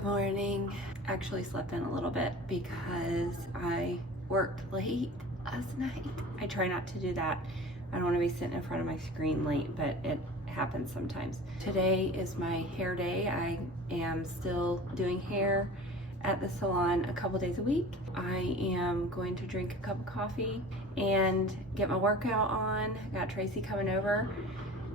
Good morning. Actually slept in a little bit because I worked late last night. I try not to do that. I don't want to be sitting in front of my screen late, but it happens sometimes. Today is my hair day. I am still doing hair at the salon a couple days a week. I am going to drink a cup of coffee and get my workout on. Got Tracy coming over.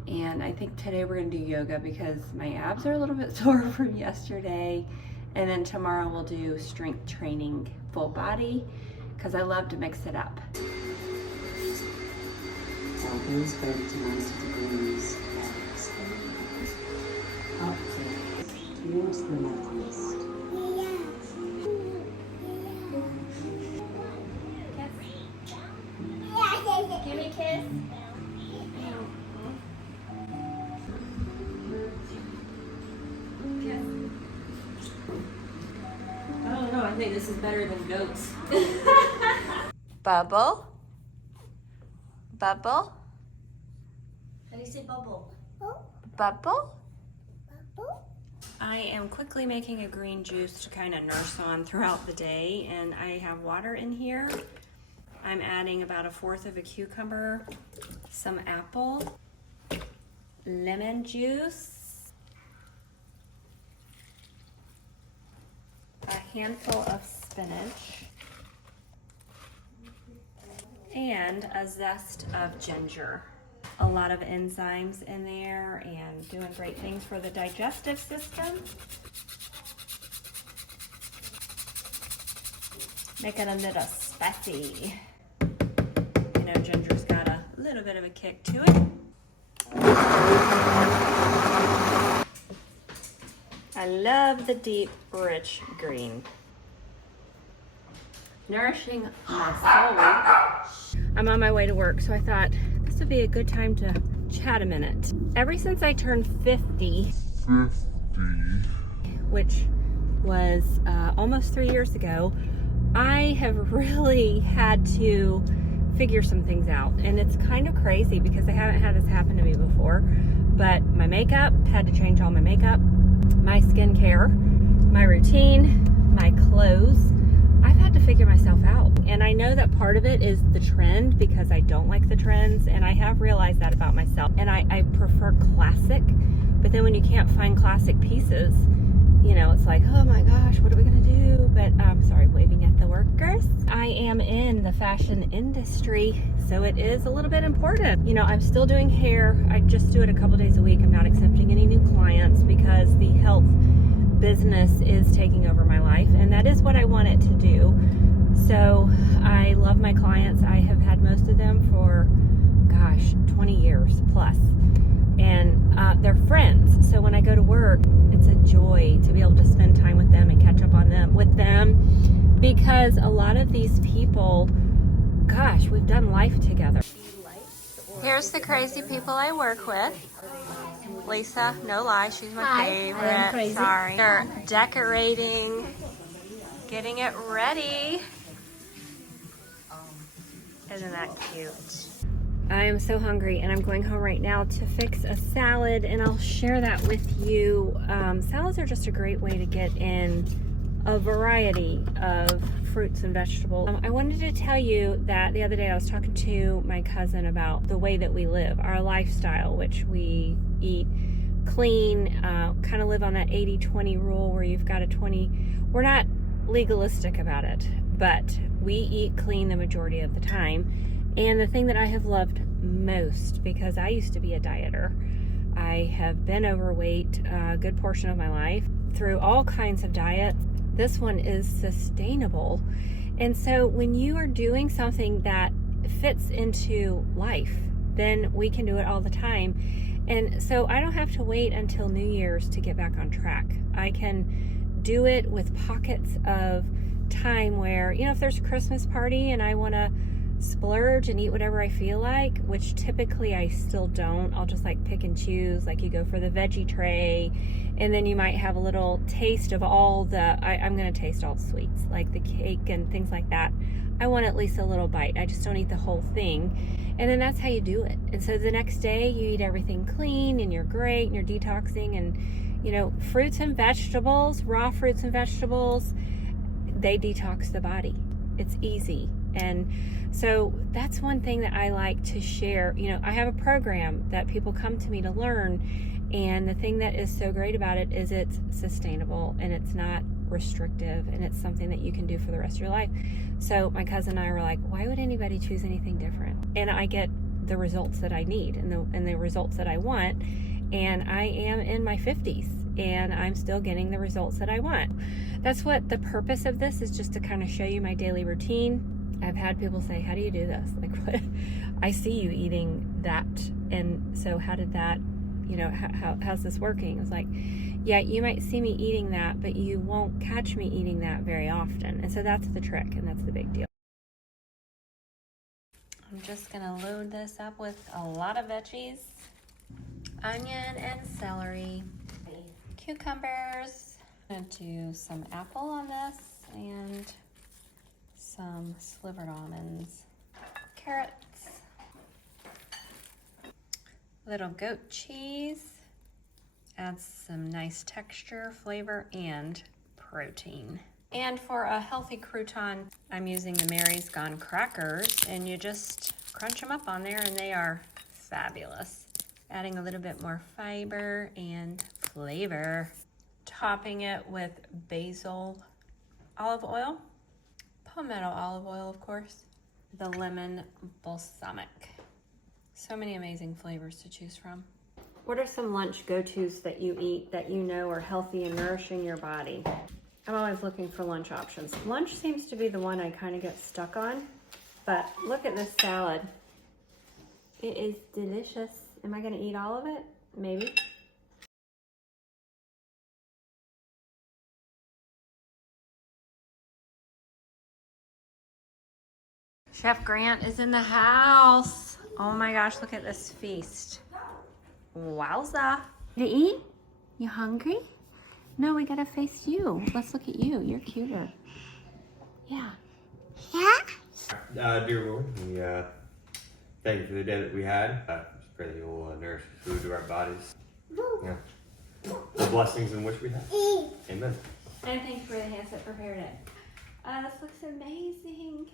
And I think today we're gonna do yoga because my abs are a little bit sore from yesterday. And then tomorrow we'll do strength training, full body, because I love to mix it up. Elbows bent to 90 degrees. Up towards the left wrist. Give me a kiss. I don't know, I think this is better than goats. Bubble. Bubble. How do you say bubble? Bubble. I am quickly making a green juice to kind of nurse on throughout the day, and I have water in here. I'm adding about 1/4 of a cucumber, some apple, lemon juice, a handful of spinach, and a zest of ginger. A lot of enzymes in there and doing great things for the digestive system. Make it a little spicy. You know, ginger's got a little bit of a kick to it. I love the deep, rich green. Nourishing my soul. I'm on my way to work, so I thought this would be a good time to chat a minute. Ever since I turned 50, which was almost 3 years ago, I have really had to figure some things out. And it's kind of crazy because I haven't had this happen to me before. But my makeup, had to change all my makeup, my skincare, my routine, my clothes. I've had to figure myself out. And I know that part of it is the trend because I don't like the trends, and I have realized that about myself. And I prefer classic, but then when you can't find classic pieces, you know, it's like, oh my gosh, what are we gonna do? But I'm sorry, waving at the workers. I am in the fashion industry, so it is a little bit important. You know, I'm still doing hair. I just do it a couple days a week. I'm not accepting any new clients because the health business is taking over my life, and that is what I want it to do. So I love my clients. I have had most of them for, gosh, 20 years plus. And they're friends. So when I go to work, it's a joy to be able to spend time with them and catch up on them because a lot of these people, gosh, we've done life together. Here's the crazy people I work with. Lisa, no lie, she's my favorite. I am crazy. Sorry. They're decorating, getting it ready. Isn't that cute? I am so hungry, and I'm going home right now to fix a salad, and I'll share that with you. Salads are just a great way to get in a variety of fruits and vegetables. I wanted to tell you that the other day I was talking to my cousin about the way that we live, our lifestyle, which we eat clean, kind of live on that 80-20 rule where you've got a 20. We're not legalistic about it, but we eat clean the majority of the time. And the thing that I have loved most, because I used to be a dieter, I have been overweight a good portion of my life through all kinds of diets. This one is sustainable. And so when you are doing something that fits into life, then we can do it all the time. And so I don't have to wait until New Year's to get back on track. I can do it with pockets of time where, you know, if there's a Christmas party and I want to splurge and eat whatever I feel like, which typically I still don't. I'll just like pick and choose. Like you go for the veggie tray, and then you might have a little taste of all the, I'm going to taste all the sweets, like the cake and things like that. I want at least a little bite. I just don't eat the whole thing. And then that's how you do it. And so the next day you eat everything clean and you're great and you're detoxing and You know, fruits and vegetables, raw fruits and vegetables, they detox the body. It's easy. And so that's one thing that I like to share. You know, I have a program that people come to me to learn, and the thing that is so great about it is it's sustainable and it's not restrictive, and it's something that you can do for the rest of your life. So my cousin and I were like, why would anybody choose anything different? And I get the results that I need and the results that I want. And I am in my 50s and I'm still getting the results that I want. That's what the purpose of this is, just to kind of show you my daily routine. I've had people say, how do you do this? Like, what? I see you eating that. And so how did that, you know, how's this working? I was like, yeah, you might see me eating that, but you won't catch me eating that very often. And so that's the trick, and that's the big deal. I'm just gonna load this up with a lot of veggies. Onion and celery. Cucumbers. I'm gonna do some apple on this and some slivered almonds. Carrots. Little goat cheese. Adds some nice texture, flavor, and protein. And for a healthy crouton, I'm using the Mary's Gone crackers, and you just crunch them up on there and they are fabulous. Adding a little bit more fiber and flavor. Topping it with basil olive oil, palmetto olive oil, of course, the lemon balsamic. So many amazing flavors to choose from. What are some lunch go-tos that you eat that you know are healthy and nourishing your body? I'm always looking for lunch options. Lunch seems to be the one I kind of get stuck on, but look at this salad. It is delicious. Am I gonna eat all of it? Maybe. Chef Grant is in the house. Oh my gosh, look at this feast. Wowza. To eat? You hungry? No, we gotta face you. Let's look at you. You're cuter. Yeah. Yeah? Dear Lord, we thank you for the day that we had. Just pray that you'll nourish the food to our bodies. Yeah. The blessings in which we have. Amen. And thank you for the hands that prepared it. This looks amazing.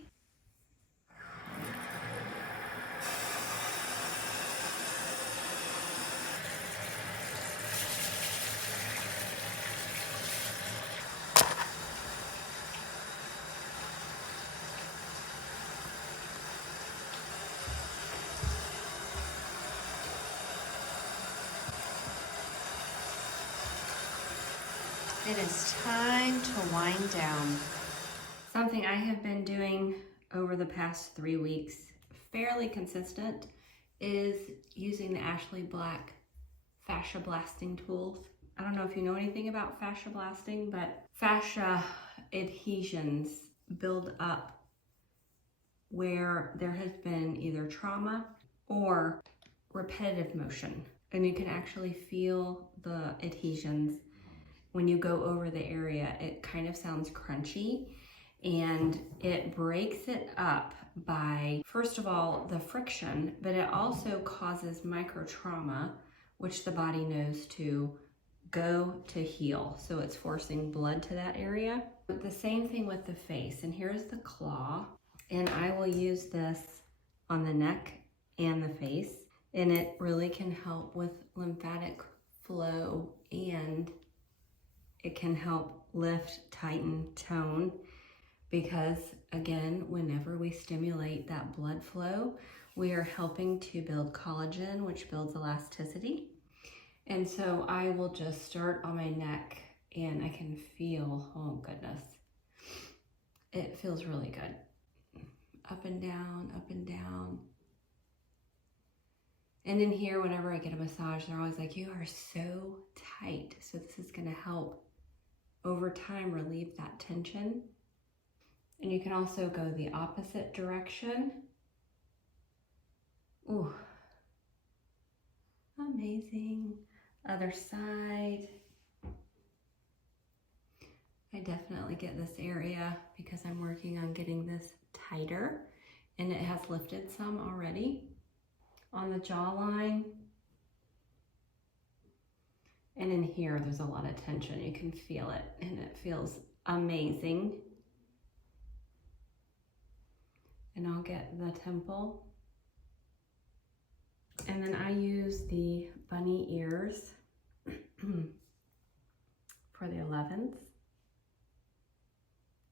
It is time to wind down. Something I have been doing over the past 3 weeks, fairly consistent, is using the Ashley Black fascia blasting tools. I don't know if you know anything about fascia blasting, but fascia adhesions build up where there has been either trauma or repetitive motion. And you can actually feel the adhesions when you go over the area. It kind of sounds crunchy, and it breaks it up by, first of all, the friction, but it also causes micro trauma, which the body knows to go to heal. So it's forcing blood to that area. But the same thing with the face. And here's the claw. And I will use this on the neck and the face. And it really can help with lymphatic flow, and it can help lift, tighten, tone, because again, whenever we stimulate that blood flow, we are helping to build collagen, which builds elasticity. And so I will just start on my neck, and I can feel, oh goodness, it feels really good. Up and down, up and down. And in here, whenever I get a massage, they're always like, you are so tight. So this is gonna help over time relieve that tension. And you can also go the opposite direction. Ooh, amazing. Other side. I definitely get this area because I'm working on getting this tighter, and it has lifted some already on the jawline. And in here, there's a lot of tension. You can feel it, and it feels amazing. And I'll get the temple. And then I use the bunny ears for the 11th.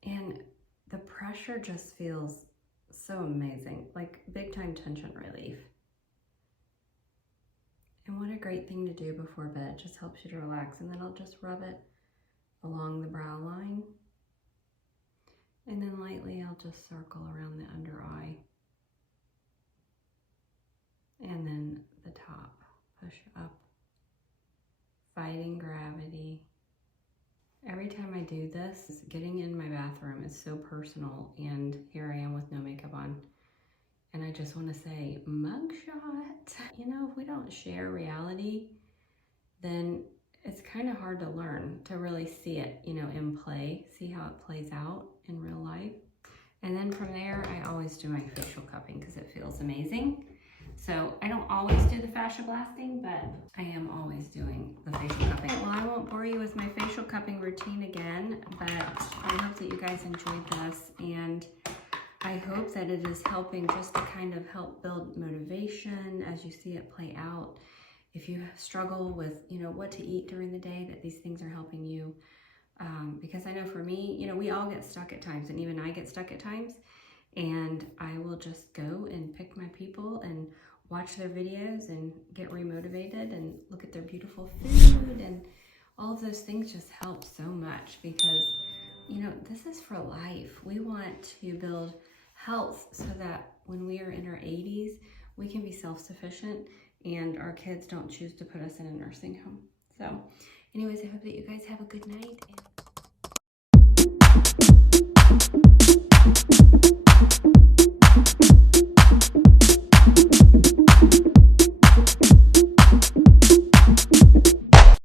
And the pressure just feels so amazing, like big time tension relief. And what a great thing to do before bed. It just helps you to relax. And then I'll just rub it along the brow line. And then lightly I'll just circle around the under eye. And then the top, push up, fighting gravity. Every time I do this, getting in my bathroom is so personal, and here I am with no makeup on. And I just want to say, mugshot. You know, if we don't share reality, then it's kind of hard to learn, to really see it, you know, in play, see how it plays out in real life. And then from there, I always do my facial cupping because it feels amazing. So I don't always do the fascia blasting, but I am always doing the facial cupping. Well, I won't bore you with my facial cupping routine again, but I hope that you guys enjoyed this, and I hope that it is helping just to kind of help build motivation as you see it play out. If you struggle with, you know, what to eat during the day, that these things are helping you. Because I know for me, you know, we all get stuck at times, and even I get stuck at times, and I will just go and pick my people and watch their videos and get remotivated and look at their beautiful food, and all of those things just help so much because, you know, this is for life. We want to build health so that when we are in our 80s, we can be self-sufficient and our kids don't choose to put us in a nursing home. So anyways, I hope that you guys have a good night. And